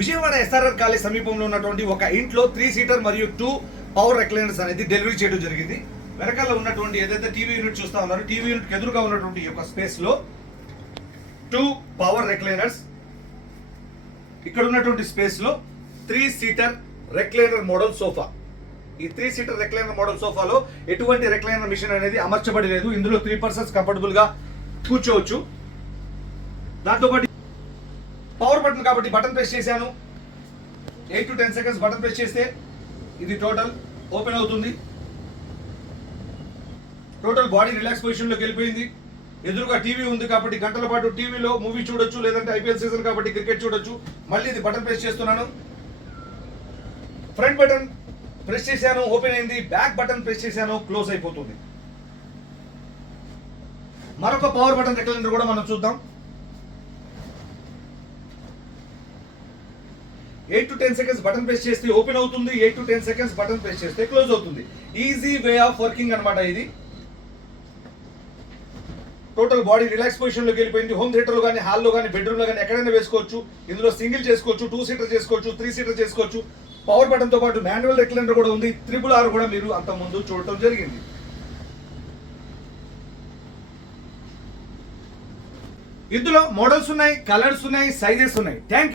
Vijayawada SRR college సమీపంలో ఉన్నటువంటి ఒక ఇంట్లో 3 సీటర్ మరియు 2 పవర్ రెక్లైనర్స్ అనేది డెలివరీ చేయడం జరిగింది. వెనకాల ఉన్నటువంటి ఏదైతే టీవీ యూనిట్ చూస్తా ఉన్నారో టీవీ యూనిట్ ఎదురుగా ఉన్నటువంటి ఒక స్పేస్ లో 2 పవర్ రెక్లైనర్స్, ఇక్కడ ఉన్నటువంటి స్పేస్ లో 3 సీటర్ రెక్లైనర్ మోడల్ సోఫా. ఈ 3 సీటర్ రెక్లైనర్ మోడల్ సోఫాలో ఎటువంటి రెక్లైనర్ మిషన్ అనేది అమర్చబడి లేదు. ఇందులో 3 పర్సన్స్ కంఫర్టబుల్ గా కూర్చోవచ్చు. దాంతో పాటు పవర్ బటన్ కాబట్టి బటన్ ప్రెస్ చేశాను, 8 to 10 సెకండ్స్ బటన్ ప్రెస్ చేస్తే ఇది టోటల్ ఓపెన్ అవుతుంది. టోటల్ బాడీ రిలాక్స్ పొజిషన్ లోకి వెళ్ళిపోయింది. ఎదురుగా టీవీ ఉంది కాబట్టి గంటల పాటు టీవీలో మూవీ చూడొచ్చు, లేదంటే ఐపీఎల్ సీజన్ కాబట్టి క్రికెట్ చూడొచ్చు. మళ్ళీ ఇది బటన్ ప్రెస్ చేస్తున్నాను, ఫ్రంట్ బటన్ ప్రెస్ చేశాను, ఓపెన్ అయింది. బ్యాక్ బటన్ ప్రెస్ చేశాను, క్లోజ్ అయిపోతుంది. మరొక పవర్ బటన్ రెక్లైనర్ కూడా మనం చూద్దాం. 8 to 10 సెకండ్స్ బటన్ ప్రెస్ చేస్తే ఓపెన్ అవుతుంది, 8 to 10 సెకండ్స్ బటన్ ప్రెస్ చేస్తే క్లోజ్ అవుతుంది. ఈజీ వే ఆఫ్ వర్కింగ్ అన్నమాట ఇది. టోటల్ బాడీ రిలాక్స్ పొజిషన్ లోకి వెళ్ళిపోయింది. హోమ్ థియేటర్ లో కానీ, హాల్లో కానీ, బెడ్రూమ్ లో కానీ ఎక్కడైనా వేసుకోవచ్చు. ఇందులో సింగిల్ చేసుకోవచ్చు, 2 సీటర్ చేసుకోవచ్చు, 3 సీటర్ చేసుకోవచ్చు. పవర్ బటన్ తో పాటు మాన్యువల్ రెక్లైనర్ కూడా ఉంది. 3R కూడా మీరు అంత ముందు చూడటం జరిగింది. ఇందులో మోడల్స్ ఉన్నాయి, కలర్స్ ఉన్నాయి, సైజెస్ ఉన్నాయి. థ్యాంక్